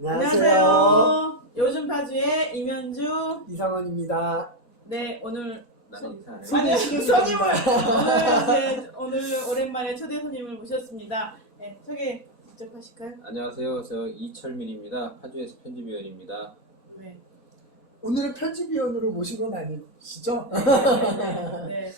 안녕하세요. 요즘 파주의 임현주. 이상원입니다. 네, 오늘 소개 손님을 오늘 오랜만에 초대 손님을 모셨습니다. 네, 소개 직접 하실까요? 안녕하세요. 저 이철민입니다. 파주에서 편집위원입니다. 네. 오늘은 편집위원으로 모신 건 아니시죠? 네.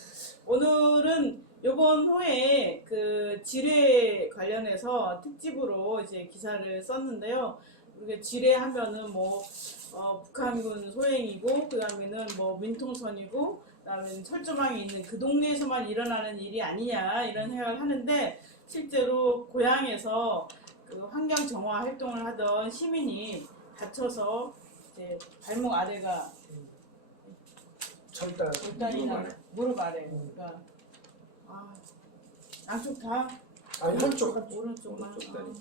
오늘은 이번 호에 그 지뢰 관련해서 특집으로 이제 기사를 썼는데요. 우리가 지뢰 하면은 뭐 북한군 소행이고, 그 다음에는 뭐 민통선이고, 그 다음에는 철조망이 있는 그 동네에서만 일어나는 일이 아니냐 이런 생각을 하는데, 실제로 고향에서 그 환경 정화 활동을 하던 시민이 다쳐서 이제 발목 아래가 절단이나 무릎 아래. 그러니까 양쪽 다. 아니 한쪽. 오른쪽만. 오른쪽 다리.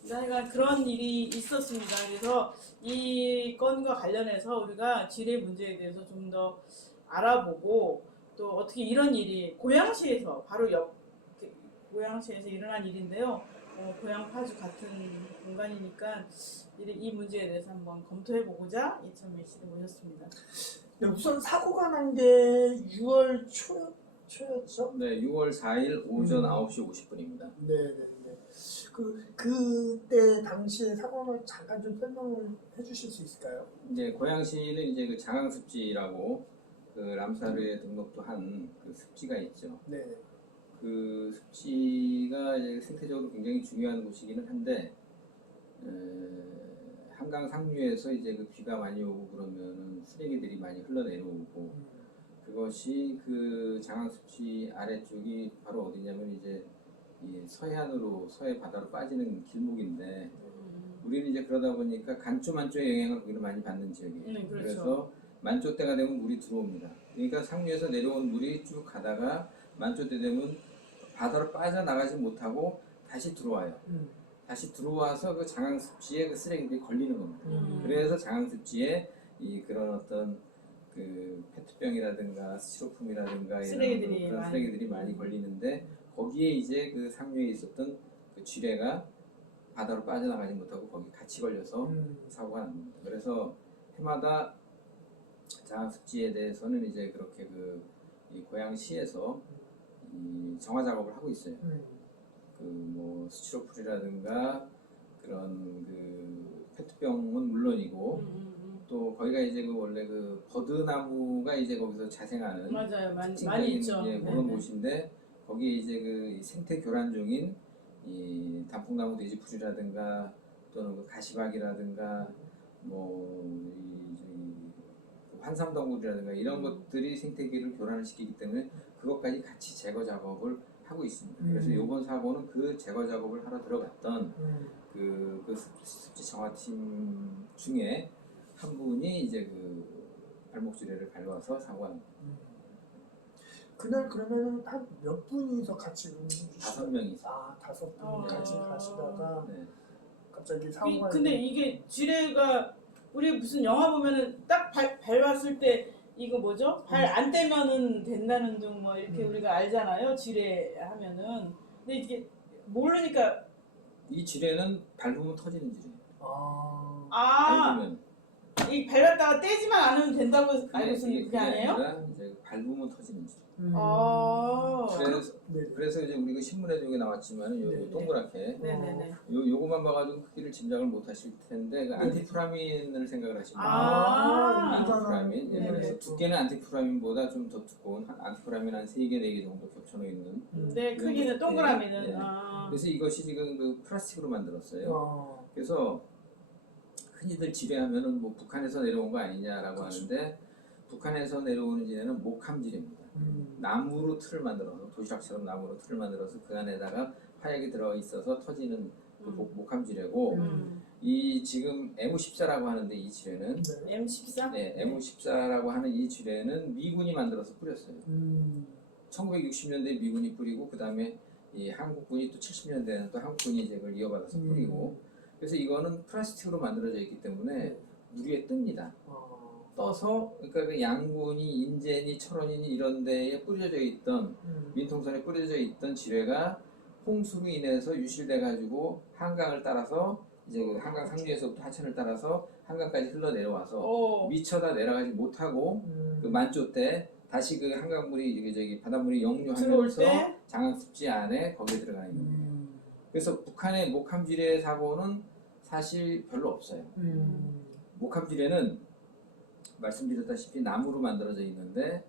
그러니까 그런 일이 있었습니다. 그래서 이 건과 관련해서 우리가 지뢰 문제에 대해서 좀 더 알아보고, 또 어떻게 이런 일이 고양시에서 바로 옆 고양시에서 일어난 일인데요. 고양 파주 같은 공간이니까 이 문제에 대해서 한번 검토해보고자 이철민 씨를 모셨습니다. 네, 우선 사고가 난 게 6월 초였죠? 네, 6월 4일 오전 9시 50분입니다. 네네네. 그때 당시의 상황을 잠깐 좀 설명을 해주실 수 있을까요? 이제 고양시는 이제 그 장항습지라고 그 람사르에 등록도 한 그 습지가 있죠. 네. 그 습지가 이제 생태적으로 굉장히 중요한 곳이기는 한데, 한강 상류에서 이제 그 비가 많이 오고 그러면은 쓰레기들이 많이 흘러내려오고, 그것이 그 장항습지 아래쪽이 바로 어디냐면 이제 이 서해 바다로 빠지는 길목인데, 우리는 이제 그러다 보니까 간조 만조의 영향을 거기는 많이 받는 지역이에요. 그렇죠. 그래서 만조 때가 되면 물이 들어옵니다. 그러니까 상류에서 내려온 물이 쭉 가다가 만조 때 되면 바다로 빠져나가지 못하고 다시 들어와요. 다시 들어와서 그 장항습지에 그 쓰레기들이 걸리는 겁니다. 그래서 장항습지에 이 그런 어떤 그 페트병이라든가 스티로폼이라든가 이런 그런 쓰레기들이 많이 걸리는데, 거기에 이제 그 상류에 있었던 그 쥐레가 바다로 빠져나가지 못하고 거기 같이 걸려서 사고가 납니다. 그래서 해마다 장항습지에 대해서는 이제 그렇게 이 고양시에서 이 정화 작업을 하고 있어요. 그 뭐 스티로폴이라든가 그런 그 페트병은 물론이고, 또 거기가 이제 그 원래 그 버드나무가 이제 거기서 자생하는 맞아요. 많이 있죠. 그런 곳인데, 거기에 이제 그 생태 교란종인 이 단풍나무 돼지풀이라든가 또는 그 가시박이라든가 환삼덩굴이라든가 이런 것들이 생태계를 교란을 시키기 때문에 그것까지 같이 제거 작업을 하고 있습니다. 그래서 이번 사고는 그 제거 작업을 하러 들어갔던 그 습지 정화팀 중에 한 분이 이제 그 발목 지뢰를 밟아서 사고가 납니다. 그날 그러면 한 몇 분이서 같이 5명이서. 5분 같이 가시다가 네. 갑자기 사고가. 근데 이게 지뢰가 우리 무슨 영화 보면은 딱 밟았을 때 이거 뭐죠? 발 안 떼면은 된다는 둥 뭐 이렇게 우리가 알잖아요. 지뢰 하면은. 근데 이게 모르니까. 이 지뢰는 밟으면 터지는 지뢰예요. 밟으면. 이 밟았다가 떼지만 않으면 된다고 알고 있는 그게 아니에요? 아니라 이제 밟으면 터지는 지뢰. 그래서 이제 우리가 신문에도 여기 나왔지만 요 동그랗게 요거만 봐가지고 크기를 짐작을 못 하실 텐데, 그 안티프라민을 생각을 하시면 안티프라민. 그래서 두께는 안티프라민보다 좀 더 두꺼운 안티프라민 한 3개, 4개 정도 겹쳐놓여 있는. 네, 크기는 동그라미는. 그래서 이것이 지금 그 플라스틱으로 만들었어요. 그래서 흔히들 지뢰하면은 뭐 북한에서 내려온 거 아니냐라고 하는데, 북한에서 내려오는 지뢰는 목함지뢰입니다. 나무로 틀을 만들어서, 도시락처럼 나무로 틀을 만들어서 그 안에다가 화약이 들어 있어서 터지는 그 목함지뢰고, 이 지금 M14라고 하는데 이 지뢰는 M14? 네, M14라고 하는 이 지뢰는 미군이 만들어서 뿌렸어요. 1960년대에 미군이 뿌리고, 그 다음에 이 한국군이 또 70년대에는 또 한국군이 이제 그걸 이어받아서 뿌리고, 그래서 이거는 플라스틱으로 만들어져 있기 때문에 물 위에 뜹니다. 떠서, 그러니까 그 양군이 인제니 철원이니 이런 데에 뿌려져 있던 민통선에 뿌려져 있던 지뢰가 홍수로 인해서 유실돼 가지고 한강을 따라서 이제 그 한강 상류에서부터 하천을 따라서 한강까지 흘러 내려와서 오. 미쳐다 내려가지 못하고 그 만조 때 다시 그 한강물이 이게 저기 바닷물이 들어올 역류하면서 때? 장항습지 안에 거기에 들어가 있는 거예요. 그래서 북한의 목함지뢰 사고는 사실 별로 없어요. 목함지뢰는 말씀드렸다시피 나무로 만들어져 있는데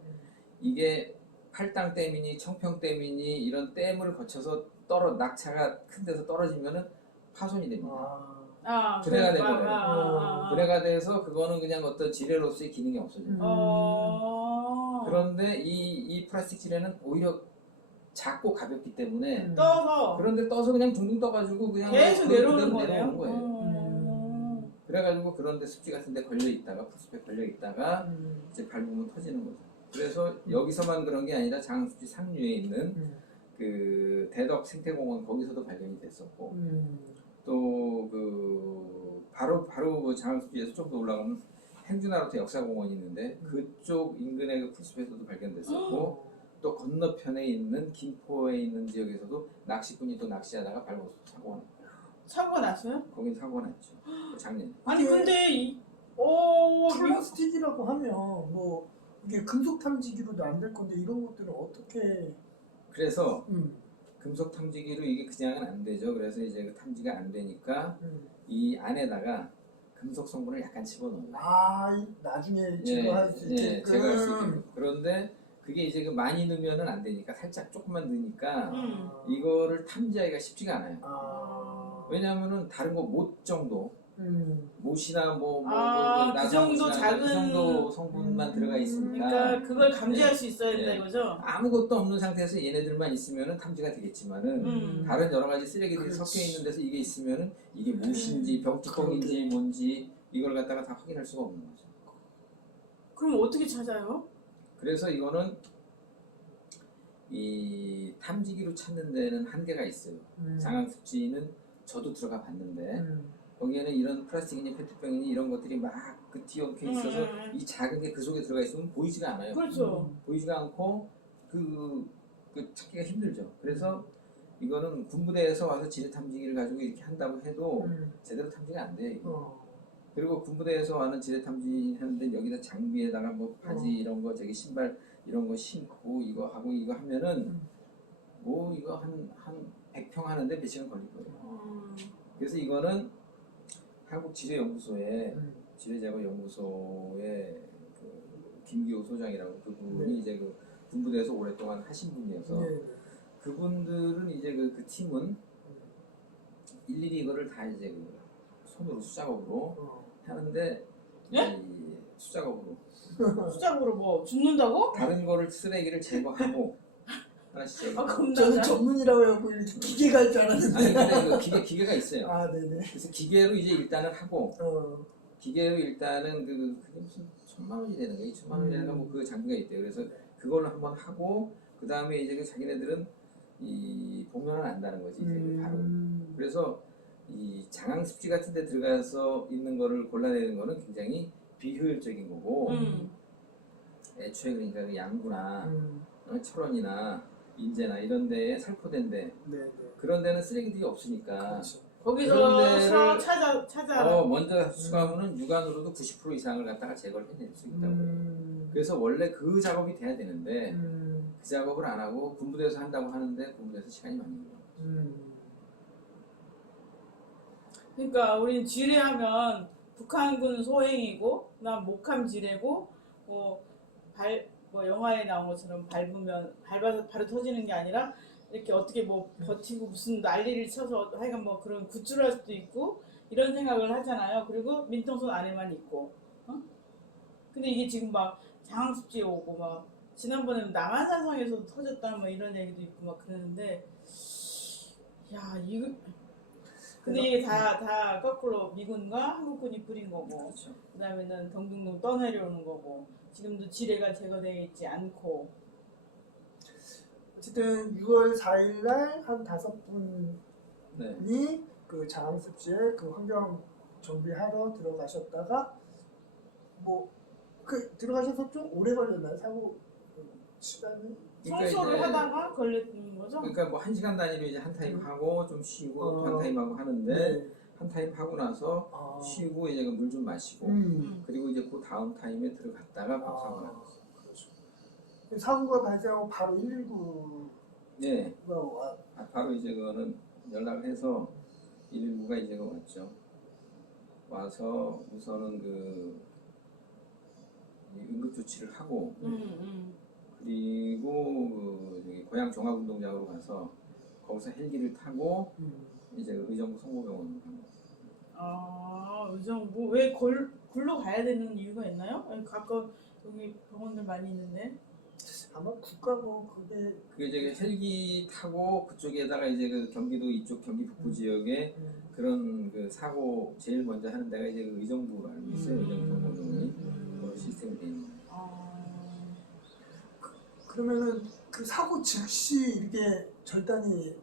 이게 팔당댐이니 청평댐이니 이런 댐을 거쳐서 낙차가 큰 데서 떨어지면은 파손이 됩니다. 분해가 돼버려요. 분해가 돼서 그거는 그냥 어떤 지뢰로서의 기능이 없어져요. 그런데 이 플라스틱 지뢰는 오히려 작고 가볍기 때문에 떠서 그런데 떠서 그냥 둥둥 떠가지고 그냥 계속 그대로 내려오는 내려오는 거네요. 거예요. 그래가지고 그런데 습지 같은데 걸려 있다가 풀숲에 걸려 있다가 이제 밟으면 터지는 거죠. 그래서 여기서만 그런 게 아니라 장항습지 상류에 있는 그 대덕 생태공원 거기서도 발견이 됐었고 또 그 바로 그 장항습지에서 좀 더 올라가면 행주나루터 역사공원이 있는데 그쪽 인근의 그 풀숲에서도 발견됐었고 또 건너편에 있는 김포에 있는 지역에서도 낚시꾼이 또 낚시하다가 밟아서 사고가 났어요. 사고가 났어요? 거긴 사고가 났죠. 작년에. 아니 이게 근데 플라스틱이라고 하면 뭐 이게 금속 탐지기로도 안 될 건데 이런 것들은 어떻게? 그래서 금속 탐지기로 이게 그냥은 안 되죠. 그래서 이제 그 탐지가 안 되니까 이 안에다가 금속 성분을 약간 집어넣어요. 나중에 제거할 수 있게끔. 제거할 수 있게끔. 그런데 그게 이제 그 많이 넣으면은 안 되니까 살짝 조금만 넣으니까 이거를 탐지하기가 쉽지가 않아요. 왜냐하면은 다른 거 못 정도, 못이나 그 정도 작은 그 정도 성분만 들어가 있으니까. 그러니까 그걸 감지할 수 있어야 된다 네. 이거죠? 아무것도 없는 상태에서 얘네들만 있으면은 탐지가 되겠지만은 다른 여러 가지 쓰레기들이 섞여 있는 데서 이게 있으면은 이게 무엇인지 병뚜껑인지 뭔지 이걸 갖다가 다 확인할 수가 없는 거죠. 그럼 어떻게 찾아요? 그래서 이거는 이 탐지기로 찾는 데는 한계가 있어요. 장항습지는 저도 들어가 봤는데 거기에는 이런 플라스틱이니 페트병이니 이런 것들이 막 그 뒤엉켜 있어서 이 작은 게 그 속에 들어가 있으면 보이지가 않아요. 그렇죠. 보이지가 않고 그 찾기가 힘들죠. 그래서 이거는 군부대에서 와서 지뢰 탐지기를 가지고 이렇게 한다고 해도 제대로 탐지가 안 돼요. 이거. 그리고 군부대에서 와는 지뢰 탐지 하는데 여기다 장비에다가 뭐 바지 이런 거 저기 신발 이런 거 신고 이거 하고 이거 하면은 뭐 이거 한 100평 하는데 몇 시간 걸릴 거예요. 그래서 이거는 한국 지뢰연구소에 지뢰제거연구소의 그 김기호 소장이라고 그분이 이제 그 군부대에서 오랫동안 하신 분이어서 그분들은 이제 그 팀은 일일이 이거를 다 이제 그 손으로 수작업으로 하는데 예? 이 수작업으로 수작으로 뭐 죽는다고? 다른 거를 쓰레기를 제거하고 하나씩 제거. 저는 겁나다. 전문이라고 해갖고 이렇게 기계가 할 줄 알았는데. 아니 근데 그 기계가 있어요. 네네. 그래서 기계로 이제 일단은 하고 기계로 일단은 그게 무슨 1,000만 원이 되는 거, 2,000만 원이 되는 거 뭐 그 장비가 있대요. 그래서 그걸로 한번 하고 그 다음에 이제 그 자기네들은 이 보면은 안다는 거지 이제 그 바로. 그래서 이 장항습지 같은 데 들어가서 있는 거를 골라내는 거는 굉장히 비효율적인 거고 애초에 그러니까 그 양구나 철원이나 인제나 이런 데에 살포된 데 그런 데는 쓰레기들이 없으니까 그렇죠. 거기서 그런 찾아. 먼저 수거하면은 육안으로도 90% 이상을 갖다가 제거를 해낼 수 있다고 해요. 그래서 원래 그 작업이 돼야 되는데 그 작업을 안 하고 군부대에서 한다고 하는데 군부대에서 시간이 많이 걸려요. 그러니까 우리는 지뢰하면 북한군 소행이고, 난 목함 지뢰고, 뭐 영화에 나온 것처럼 밟아서 바로 터지는 게 아니라 이렇게 어떻게 뭐 버티고 무슨 난리를 쳐서 하여간 뭐 그런 굿즈를 할 수도 있고 이런 생각을 하잖아요. 그리고 민통선 안에만 있고, 근데 이게 지금 막 장항습지에 오고 막 지난번에는 남한산성에서도 터졌다 뭐 이런 얘기도 있고 막 그러는데, 야 이거. 근데 이게 다 거꾸로 미군과 한국군이 뿌린 거고, 그렇죠. 그다음에는 덩둥둥 떠내려오는 거고, 지금도 지뢰가 제거되어 있지 않고. 어쨌든 6월 4일 날 한 5분이 네. 그 장항습지에 그 환경 정비하러 들어가셨다가 들어가셔서 좀 오래 걸렸나요? 사고 시간이? 청소를 이제 하다가 걸렸는 거죠? 그러니까 뭐 1시간 단위로 이제 한 타임 하고 좀 쉬고 또 한 타임 하고 하는데 한 타임 하고 나서 아. 쉬고 이제 물 좀 마시고 그리고 이제 그 다음 타임에 들어갔다가 바로 사고 나는 거죠. 그렇죠. 사고가 발생하고 바로 119가 네, 와. 바로 이제 그거는 연락을 해서 119가 이제 왔죠. 와서 우선은 이 응급 조치를 하고 그리고 저기 고양 종합운동장으로 가서 거기서 헬기를 타고 이제 의정부 성모병원으로 간 거예요. 아, 의정부 왜 굴로 가야 되는 이유가 있나요? 아니, 가까운 여기 병원들 많이 있는데. 아마 국가고 그게 그 이제 헬기 타고 그쪽에다가 이제 그 경기도 이쪽 경기 북부 지역에 그런 그 사고 제일 먼저 하는 데가 이제 그 의정부로 알고 있어요. 의정부 성모병원이 그런 시스템이 돼 있는 거예요. 그러면은 그 사고 즉시 이렇게 절단이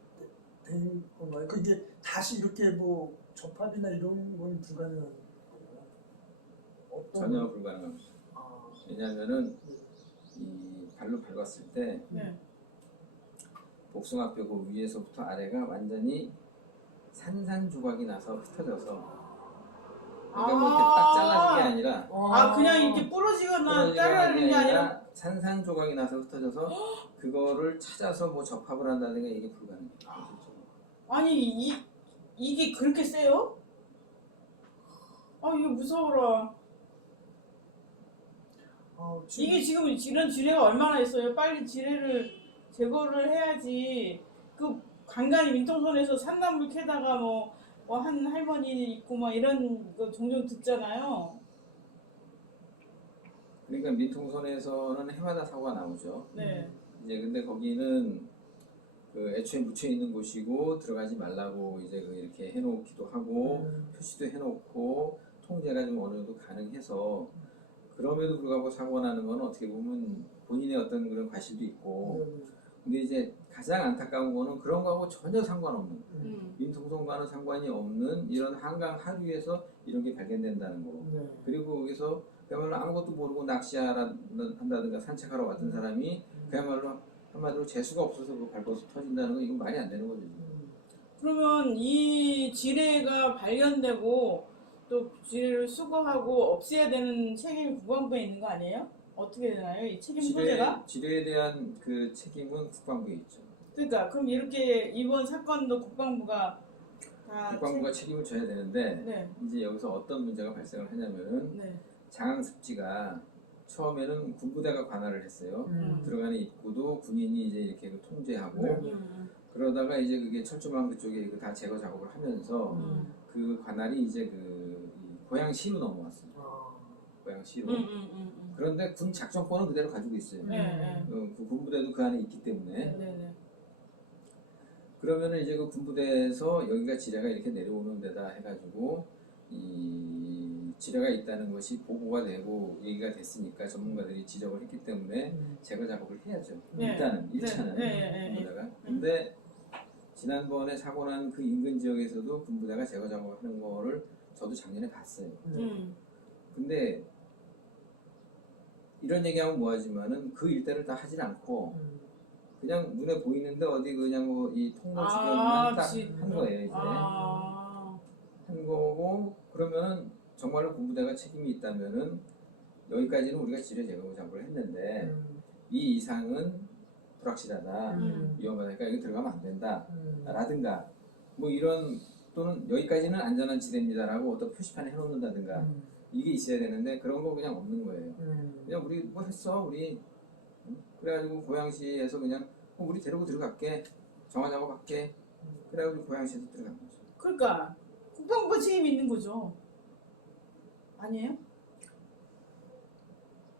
된 건가요? 그게 다시 이렇게 뭐 접합이나 이런 건 불가능한 건가요? 전혀 불가능합니다. 아, 왜냐하면은 이 발로 밟았을 때 네. 복숭아뼈 그 위에서부터 아래가 완전히 산산조각이 나서 흩어져서 그러니까 뭐 이렇게 딱 잘라진 게 아니라 그냥 이렇게 부러지거나 자르는 게 아니라 산산조각이 나서 흩어져서 그거를 찾아서 뭐 접합을 한다든가 이게 불가능해요. 아니 이게 그렇게 세요? 아 이게 무서워라. 이게 지금 이런 지뢰가 얼마나 있어요? 빨리 지뢰를 제거를 해야지. 그 간간히 민통선에서 산나물 캐다가 뭐 한 할머니 있고 막 이런 거 종종 듣잖아요. 그러니까 민통선에서는 해마다 사고가 나오죠. 네. 이제 근데 거기는 그 애초에 묻혀 있는 곳이고 들어가지 말라고 이제 그 이렇게 해놓기도 하고 표시도 해놓고 통제가 좀 어느 정도 가능해서 그럼에도 불구하고 사고가 나는 건 어떻게 보면 본인의 어떤 그런 과실도 있고 근데 이제 가장 안타까운 거는 그런 거하고 전혀 상관없는 민통선과는 상관이 없는 이런 한강 하류에서 이런 게 발견된다는 거 그리고 거기서 그야말로 아무것도 모르고 낚시한다든가 산책하러 왔던 사람이 그야말로 한마디로 재수가 없어서 그 밟아서 터진다는 건 이건 말이 안 되는 거죠. 그러면 이 지뢰가 발견되고 또 지뢰를 수거하고 없애야 되는 책임이 국방부에 있는 거 아니에요? 어떻게 되나요? 이 책임 소재가? 지뢰에 대한 그 책임은 국방부에 있죠. 그러니까 그럼 이렇게 이번 사건도 국방부가 다 국방부가 책임을 져야 되는데 네. 이제 여기서 어떤 문제가 발생을 하냐면은 네. 장항습지가 처음에는 군부대가 관할을 했어요. 들어가는 입구도 군인이 이제 이렇게 그 통제하고 그러다가 이제 그게 철조망 그쪽에 다 제거 작업을 하면서 그 관할이 이제 이 고양시로 넘어왔어요. 고양시로. 그런데 군 작전권은 그대로 가지고 있어요. 그 군부대도 그 안에 있기 때문에. 그러면은 이제 그 군부대에서 여기가 지뢰가 이렇게 내려오는 데다 해가지고 이 지뢰가 있다는 것이 보고가 되고 얘기가 됐으니까 전문가들이 지적을 했기 때문에 제거 작업을 해야죠. 일단은 1차는 군부대가. 근데 지난번에 사고 난 그 인근 지역에서도 군부대가 제거 작업을 하는 거를 저도 작년에 봤어요. 근데 이런 얘기하면 뭐하지만은 그 일대를 다 하질 않고 그냥 눈에 보이는데 어디 그냥 뭐 이 통로 주변만 딱 한 거예요 이제 한 거고 그러면은 정말로 군부대가 책임이 있다면은 여기까지는 우리가 지뢰 제거 작업을 했는데 이 이상은 불확실하다 위험하다니까 여기 들어가면 안 된다 라든가 뭐 이런 또는 여기까지는 안전한 지대입니다라고 어떤 표시판에 해놓는다든가 이게 있어야 되는데 그런 거 그냥 없는 거예요. 그냥 우리 뭐 했어 우리 그래가지고 고양시에서 그냥 우리 데리고 들어갈게 정화 작업할게 그래가지고 고양시에서 들어간 거죠. 그러니까 국방부가 책임이 있는 거죠. 아니에요?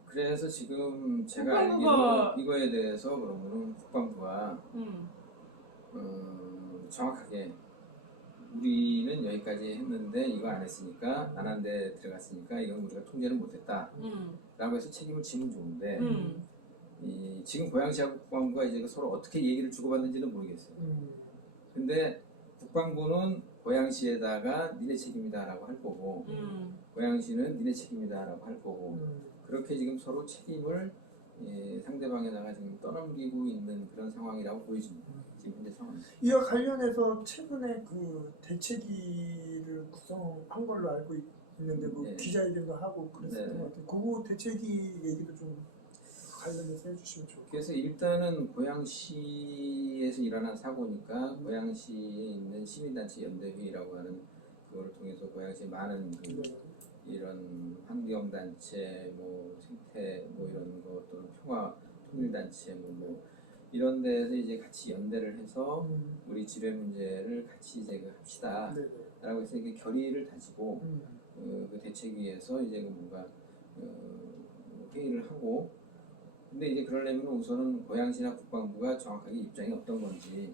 그래서 지금 제가 국방부가... 알기로 이거에 대해서 그러면은 국방부가 정확하게 우리는 여기까지 했는데 이거 안 했으니까 안 한 데 들어갔으니까 이건 우리가 통제를 못했다 라고 해서 책임을 지면 좋은데 지금 고양시하고 국방부가 이제 서로 어떻게 얘기를 주고받는지는 모르겠어요. 근데 국방부는 고양시에다가 니네 책임이다 라고 할 거고 고양시는 니네 책임이다 라고 할 거고 그렇게 지금 서로 책임을 상대방에다가 지금 떠넘기고 있는 그런 상황이라고 보여집니다. 지금 현재 상황. 이와 관련해서 최근에 그 대책위를 구성한 걸로 알고 있는데 뭐 네. 기자회견도 하고 그랬었던 네. 것 같아요. 그거 대책위 얘기도 좀 관련해서 해주시면 좋을 것 그래서 일단은 고양시에서 일어난 사고니까 고양시에 있는 시민단체 연대회의라고 하는 그걸 통해서 고양시에 많은 그 같아요. 이런 환경단체, 뭐 생태, 뭐 이런 거 또는 평화 통일단체, 뭐 이런 데서 이제 같이 연대를 해서 우리 지뢰 문제를 같이 이제 그 합시다. 네네. 라고 해서 이게 결의를 다지고 음. 그 대책위에서 이제 그 뭔가 회의를 하고 근데 이제 그러려면 우선은 고양시나 국방부가 정확하게 입장이 어떤 건지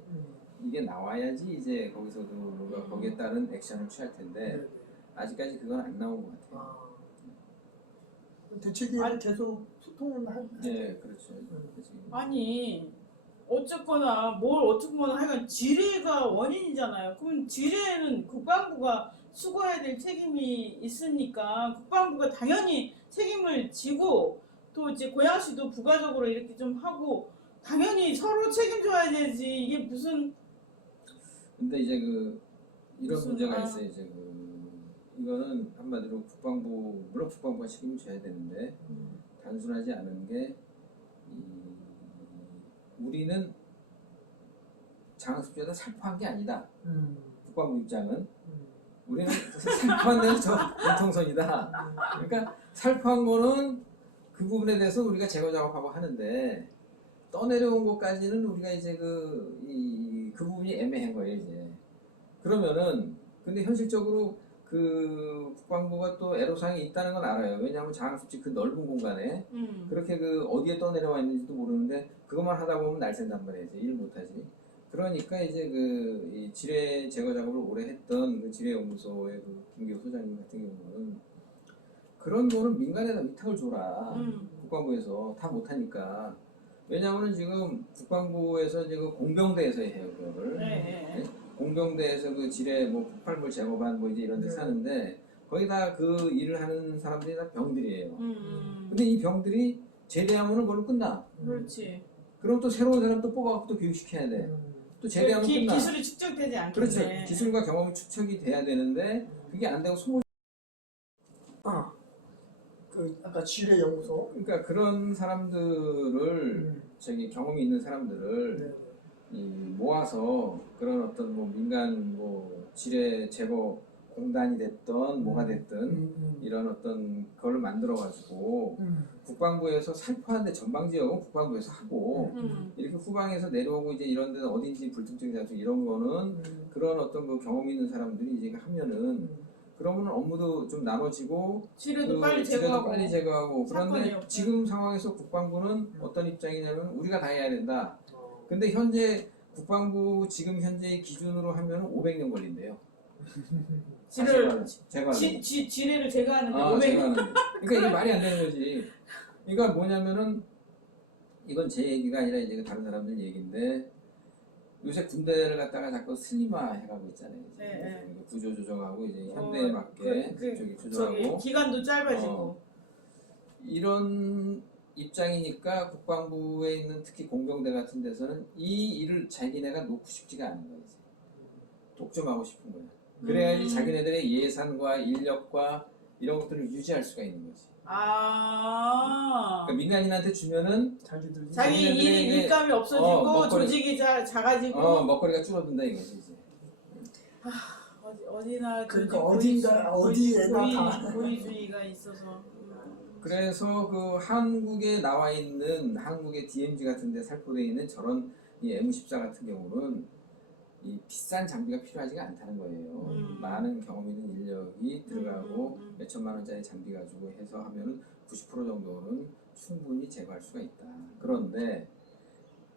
이게 나와야지 이제 거기서도 뭔가 거기에 따른 액션을 취할 텐데 네네. 아직까지 그건 안 나온 것 같아요. 아. 대책위는 계속 소통은 네, 그렇죠. 아니 어쨌거나 뭘 어떻게 보면 하여간 지뢰가 원인이잖아요. 그럼 지뢰는 국방부가 수거해야 될 책임이 있으니까 국방부가 당연히 책임을 지고 또 이제 고양시도 부가적으로 이렇게 좀 하고 당연히 서로 책임져야 되지. 이게 무슨 근데 이제 그 이런 무슨, 문제가 있어요. 이제 이거는 한마디로 국방부 물론 국방부가 책임을 져야 되는데 단순하지 않은 게 우리는 장학습지에다 살포한 게 아니다. 국방부 입장은 우리는 살포한 데는 저 일통선이다. 그러니까 살포한 거는 그 부분에 대해서 우리가 제거 작업하고 하는데 떠내려온 것까지는 우리가 이제 그 부분이 애매한 거예요 이제. 그러면은 근데 현실적으로 그 국방부가 또 애로사항이 있다는 건 알아요. 왜냐하면 장학습지 그 넓은 공간에 그렇게 그 어디에 떠내려와 있는지도 모르는데 그것만 하다 보면 날 샌단 말이에요. 일 못하지. 그러니까 이제 이 지뢰 제거 작업을 오래 했던 그 지뢰연구소의 그 김기호 소장님 같은 경우는 그런 거는 민간에다 위탁을 줘라. 국방부에서 다 못하니까. 왜냐하면 지금 국방부에서 이제 그 공병대에서 해요 그거를. 네. 공병대에서 그 지뢰 뭐 폭발물 제거반 뭐 이제 이런 데 사는데 거기 다 그 일을 하는 사람들이 다 병들이에요. 근데 이 병들이 제대하면은 그걸로 끝나. 그렇지. 그럼 또 새로운 사람 또 뽑아갖고 또 교육시켜야 돼. 또 제대하면 끝나. 기술이 축적되지 않겠네. 그렇죠. 기술과 경험이 축적이 돼야 되는데 그게 안 되고 소모. 그 아까 지뢰 연구소. 그러니까 그런 사람들을 저기 경험이 있는 사람들을 모아서 그런 어떤 뭐 민간 뭐 지뢰 제거 공단이 됐던 뭐가 됐든 이런 어떤 걸 만들어 가지고 국방부에서 살포하는데 전방 지역은 국방부에서 하고 이렇게 후방에서 내려오고 이제 이런 데는 어딘지 불특정 자수 이런 거는 그런 어떤 그 경험 있는 사람들이 이제 하면은 그러면 업무도 좀 나눠지고 지뢰도 그 빨리 제거하고. 빨리 제거하고 그런데 없죠. 지금 상황에서 국방부는 어떤 입장이냐면 우리가 다 해야 된다. 근데 현재 국방부 지금 현재 기준으로 하면 500년 걸린대요. 지뢰를 제거하는 지뢰를 제거하는데 아, 500년. 제거하는 그러니까 이게 말이 안 되는 거지. 그러니까 뭐냐면은 이건 제 얘기가 아니라 이제 다른 사람들 얘기인데 요새 군대를 갖다가 자꾸 슬림화 해가고 있잖아요. 이제 네. 구조 조정하고 이제 현대에 맞게 저기 조정하고 저기 기간도 짧아지고. 이런 입장이니까 국방부에 있는 특히 공병대 같은 데서는 이 일을 자기네가 놓고 싶지가 않은 거예요. 독점하고 싶은 거예요. 그래야지 자기네들의 예산과 인력과 이런 것들을 유지할 수가 있는 거지. 그러니까 민간인한테 주면은 자기 일감이 없어지고 먹거리, 조직이 작아지고 먹거리가 줄어든다 이거지 이제. 어디나 그러니까 어디에나 다 고의주의가 있어서. 그래서 그 한국에 나와 있는 한국의 DMZ 같은 데 살포되어 있는 저런 이 M14 같은 경우는 이 비싼 장비가 필요하지가 않다는 거예요. 많은 경험 있는 인력이 들어가고 몇 천만 원짜리 장비 가지고 해서 하면은 90% 정도는 충분히 제거할 수가 있다. 그런데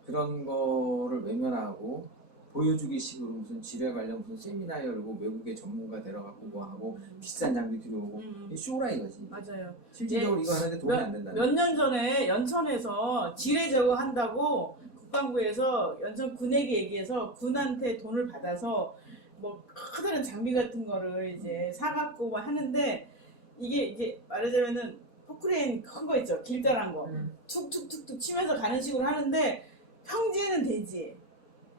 그런 거를 외면하고 보여주기 식으로 무슨 지뢰 관련 무슨 세미나 열고 외국의 전문가 데려가고 뭐 하고 비싼 장비 들여오고 이 쇼라 이거지. 맞아요. 실질적으로 이거 하는데 돈이 안 된다. 몇 년 전에 연천에서 지뢰 제거한다고 국방부에서 연천 군에게 얘기해서 군한테 돈을 받아서 뭐 커다란 장비 같은 거를 이제 사갖고 뭐 하는데 이게 이제 말하자면은 포크레인 큰 거 있죠. 길다란 거 툭툭툭툭 치면서 가는 식으로 하는데 평지에는 되지.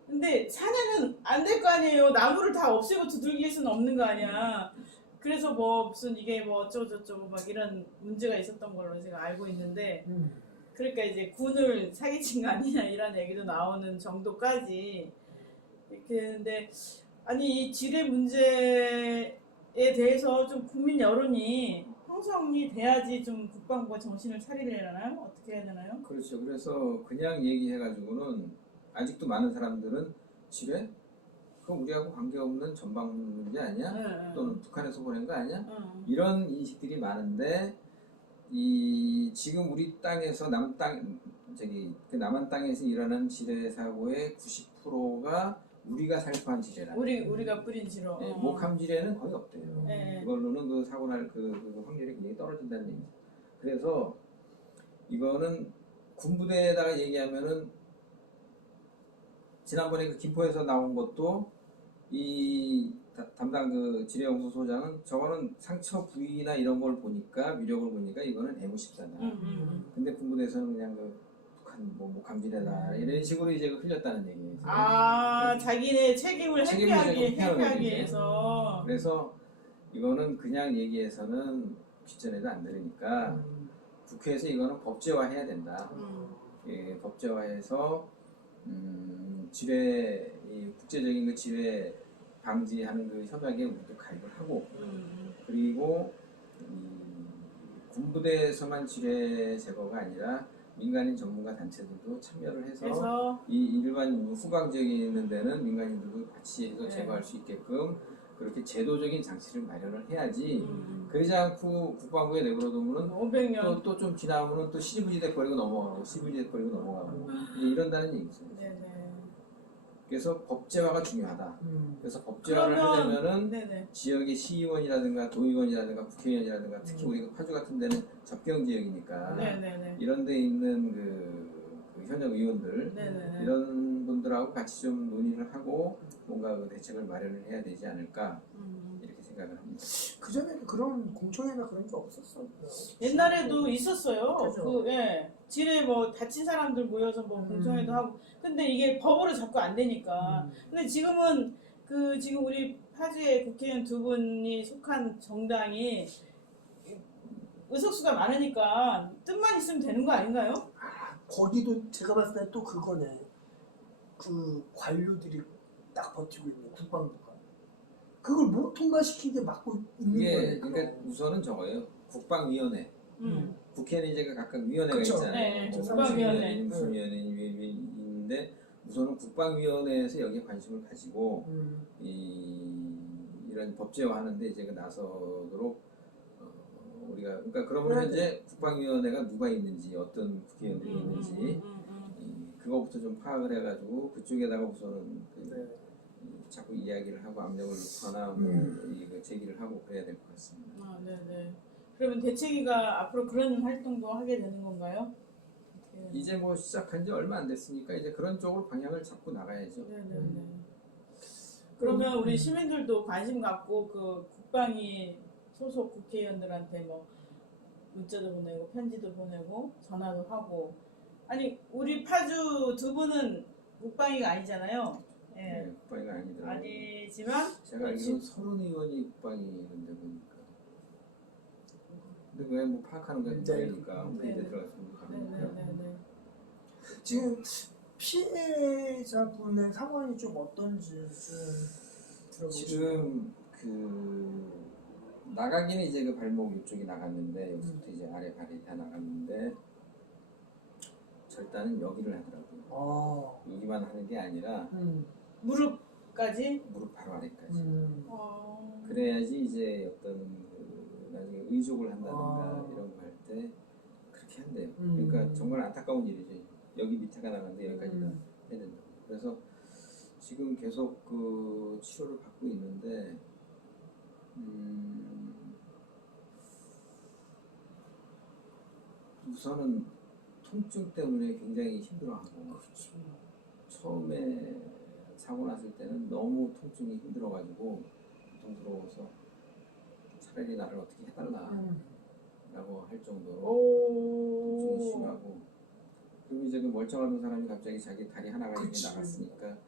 근데 사내는 안 될 거 아니에요. 나무를 다 없애고 두들길 수는 없는 거 아니야. 그래서 뭐 무슨 이게 뭐 어쩌고저쩌고 막 이런 문제가 있었던 걸로 제가 알고 있는데, 그러니까 이제 군을 사기친 거 아니냐 이런 얘기도 나오는 정도까지 이렇게 했는데, 아니 이 지뢰 문제에 대해서 좀 국민 여론이 형성이 돼야지 좀 국방부가 정신을 차리려나요? 어떻게 해야 되나요? 그렇죠. 그래서 그냥 얘기해가지고는 아직도 많은 사람들은 지뢰? 그거 우리하고 관계없는 전방 문제 아니야? 응, 또는 북한에서 보낸 거 아니야? 응. 이런 인식들이 많은데 지금 우리 땅에서 그 남한 땅에서 일어난 지뢰 사고의 90%가 우리가 살포한 지뢰라. 우리가 뿌린 지로. 네, 목함 지뢰는 거의 없대요. 네. 그걸로는 그 사고 날 그 확률이 굉장히 떨어진다는 얘기죠. 그래서 이거는 군부대에다가 얘기하면은 지난번에 그 김포에서 나온 것도 이 담당 그 지뢰용소 소장은 저거는 상처 부위나 이런 걸 보니까 위력을 보니까 이거는 M14다. 근데 군부대에서는 그냥 그 북한 뭐 목함지뢰다 이런 식으로 이제 흘렸다는 얘기예요. 아, 자기네 책임을 회피하기 회피하는 위해서. 그래서 이거는 그냥 얘기해서는 귀천에도 안 들으니까 국회에서 이거는 법제화해야 된다. 예, 법제화해서 이 국제적인 그 지뢰 방지하는 그 협약에 우리도 가입을 하고 그리고 군부대에서만 지뢰 제거가 아니라 민간인 전문가 단체들도 참여를 해서 이 일반 후방 지역에 있는 데는 민간인들도 같이 해서 제거할 수 있게끔 그렇게 제도적인 장치를 마련을 해야지 그러지 않고 국방부에 내버려두면은 500년 또 좀 지나면은 또 시부지대 버리고 넘어가고 시부지대 버리고 넘어가고 이제 이런다는 얘기죠. 네네. 그래서 법제화가 중요하다. 그래서 법제화를 하려면은 네네. 지역의 시의원이라든가 도의원이라든가 국회의원이라든가 특히 우리 파주 같은 데는 접경 지역이니까 네네네. 이런 데 있는 그 현역 의원들 네네네. 이런 분들하고 같이 좀 논의를 하고 뭔가 그 대책을 마련을 해야 되지 않을까 이렇게 생각을 합니다. 그 전에도 그런 공청회나 그런 게 없었어요. 옛날에도 있었어요. 그죠. 지뢰 뭐 다친 사람들 모여서 뭐 공청회도 하고. 근데 이게 법으로 자꾸 안 되니까. 근데 지금은 지금 우리 파주의 국회의원 두 분이 속한 정당이 의석수가 많으니까 뜻만 있으면 되는 거 아닌가요? 거기도 제가 봤을 때 또 그거네. 그 관료들이 딱 버티고 있는 국방부가. 그걸 못 통과시키게 막고 있는 이게 거예요. 그러니까 우선은 저거예요. 국방위원회. 국회는 이제 각각 위원회가 그쵸. 있잖아요. 네, 뭐 국방위원회. 무슨 위원회 있는데 우선은 국방위원회에서 여기에 관심을 가지고 이런 법제화하는데 이제 나서도록 우리가 그러니까 그러면 이제 국방위원회가 누가 있는지 어떤 국회의원들이 있는지 그거부터 좀 파악을 해가지고 그쪽에다가 우선은 자꾸 이야기를 하고 압력을 넣거나 뭐 제기를 하고 그래야 될 것 같습니다. 아, 네네. 그러면 대책위가 앞으로 그런 활동도 하게 되는 건가요? 이제 뭐 시작한 지 얼마 안 됐으니까 이제 그런 쪽으로 방향을 잡고 나가야죠. 네네네. 그러면 우리 시민들도 관심 갖고 그 국방위 소속 국회의원들한테 뭐 문자도 보내고 편지도 보내고 전화도 하고 아니 우리 파주 두 분은 국방위가 아니잖아요. 예. 네, 국방위가 아니더라고요. 아니지만 제가 알기로는 서른 의원이 국방위인데 보니까. 근데 왜 뭐 파악하는 게 국방위니까 홈페이지에 들어가서 가니까. 네네네. 지금 피해자분의 상황이 좀 어떤지 좀 들어보고 지금 나가기는 이제 그 발목 이쪽이 나갔는데 여기서부터 이제 아래 발이 다 나갔는데 절단은 여기를 하더라고요. 여기만 하는 게 아니라 무릎까지? 무릎 바로 아래까지. 그래야지 이제 어떤 나중에 의족을 한다든가 이런 거 할 때 그렇게 한대요. 그러니까 정말 안타까운 일이죠. 여기 밑에가 나갔는데 여기까지 다 해야 된다고. 그래서 지금 계속 그 치료를 받고 있는데 우선은 통증 때문에 굉장히 힘들어하고 처음에 사고 났을 때는 너무 통증이 힘들어가지고 고통스러워서 차라리 나를 어떻게 해달라 라고 할 정도로 통증이 심하고 그리고 이제 그 멀쩡한 사람이 갑자기 자기 다리 하나가 이렇게 나갔으니까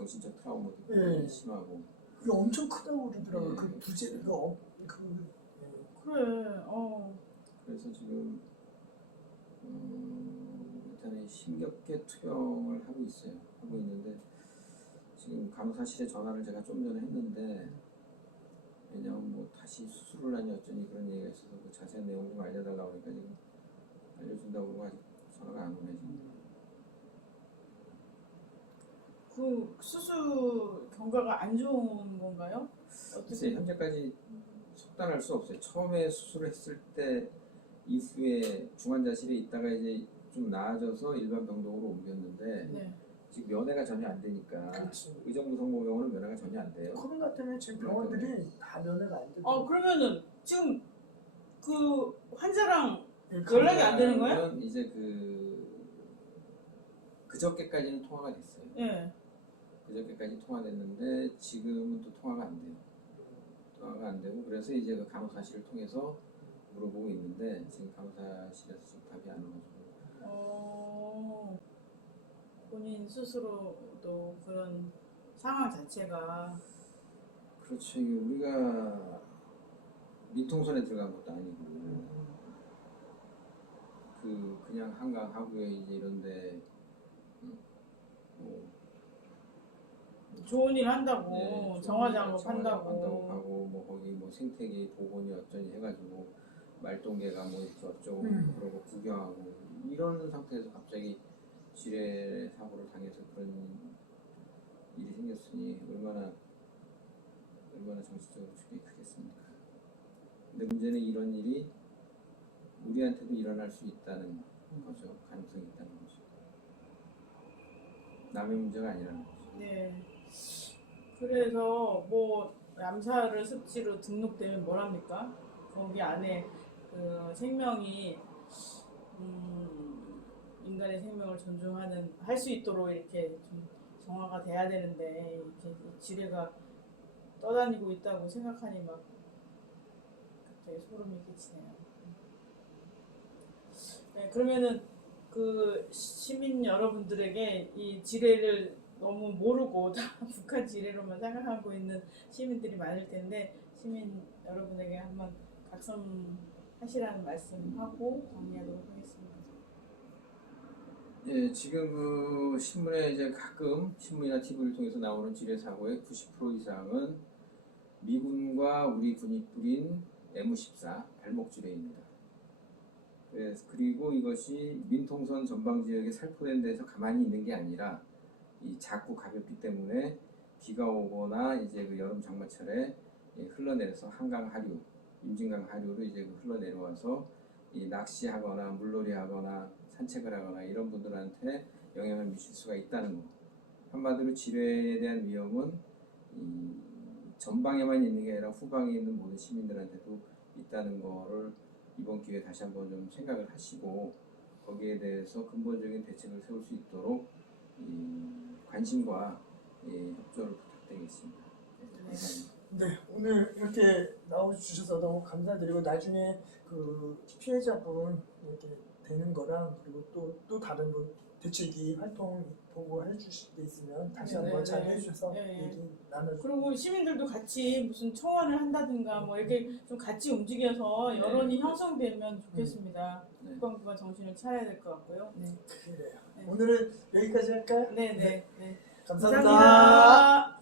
정신적 트라우마도 네. 심하고. 그게 엄청 크다고 그러더라고요. 네. 그 부재가 그래. 그래서 지금 일단은 심겹게 투병을 하고 있어요. 하고 있는데 지금 간호사실에 전화를 제가 좀 전에 했는데 왜냐면 뭐 다시 수술을 하니 어쩌니 그런 얘기가 있어서 그 자세한 내용 좀 알려달라고 하니까 지금 알려준다고 그러고 아직 전화가 안 오네 지금. 그 수술 경과가 안 좋은 건가요? 글쎄 어떻게? 현재까지 속단할 수 없어요. 처음에 수술을 했을 때 이후에 중환자실에 있다가 이제 좀 나아져서 일반 병동으로 옮겼는데 네. 지금 면회가 전혀 안 되니까 그렇지. 의정부성모병원은 면회가 전혀 안 돼요. 코로나 때문에 지금 병원들이 다 면회가 안 되고. 그러면은 지금 그 환자랑 연락이 안 되는 거예요? 그러면 이제 그저께까지는 통화가 됐어요. 예. 그저께까지 통화됐는데 지금은 또 통화가 안 돼요. 통화가 안 되고 그래서 이제 그 간호사실을 통해서 물어보고 있는데 지금 간호사실에서 지금 답이 안 와가지고. 본인 스스로도 그런 상황 자체가 그렇죠. 이게 우리가 민통선에 들어간 것도 아니고 그냥 한강 하구에 이제 이런데 뭐 좋은 일 한다고 네, 정화 작업 한다고 한다고. 하고 뭐 거기 뭐 생태계 복원이 어쩌니 해가지고 말똥개가 뭐 이렇게 어쩌고 그러고 구경하고 이런 상태에서 갑자기 지뢰 사고를 당해서 그런 일이 생겼으니 얼마나 정신적으로 충격이 크겠습니까? 근데 문제는 이런 일이 우리한테도 일어날 수 있다는 거죠. 가능성이 있다는 거죠. 남의 문제가 아니라는 거죠. 네. 그래서 뭐 암살을 습지로 등록되면 뭐랍니까? 거기 안에 그 생명이 인간의 생명을 존중하는 할 수 있도록 이렇게 좀 정화가 돼야 되는데 이렇게 지뢰가 떠다니고 있다고 생각하니 막 갑자기 소름이 끼치네요. 네, 그러면은 그 시민 여러분들에게 이 지뢰를 너무 모르고 다 북한 지뢰로만 생각하고 있는 시민들이 많을 텐데 시민 여러분에게 한번 각성하시라는 말씀하고 정리하도록 하겠습니다. 예, 지금 그 신문에 이제 가끔 신문이나 TV를 통해서 나오는 지뢰 사고의 90% 이상은 미군과 우리 군이 뿌린 M14 발목 지뢰입니다. 그리고 이것이 민통선 전방 지역에 살포된 데서 가만히 있는 게 아니라 이 작고 가볍기 때문에 비가 오거나 이제 그 여름 장마철에 흘러내려서 한강 하류, 임진강 하류로 이제 흘러내려와서 이 낚시하거나 물놀이하거나 산책을 하거나 이런 분들한테 영향을 미칠 수가 있다는 거. 한마디로 지뢰에 대한 위험은 이 전방에만 있는 게 아니라 후방에 있는 모든 시민들한테도 있다는 거를 이번 기회에 다시 한번 좀 생각을 하시고 거기에 대해서 근본적인 대책을 세울 수 있도록 관심과 협조를 부탁드리겠습니다. 감사합니다. 네, 오늘 이렇게 나와주셔서 너무 감사드리고 나중에 그 피해자분 이렇게 되는 거랑 그리고 또 다른 분 대책이 활동 보고 해주실 때 있으면 다시 한번 잘 해주셔서 얘기 나눠주세요. 그리고 시민들도 같이 무슨 청원을 한다든가 뭐 이렇게 좀 같이 움직여서 여론이 형성되면 좋겠습니다. 국방부가 정신을 차려야 될 것 같고요. 네. 그래요. 오늘은 여기까지 할까요? 네. 감사합니다. 감사합니다.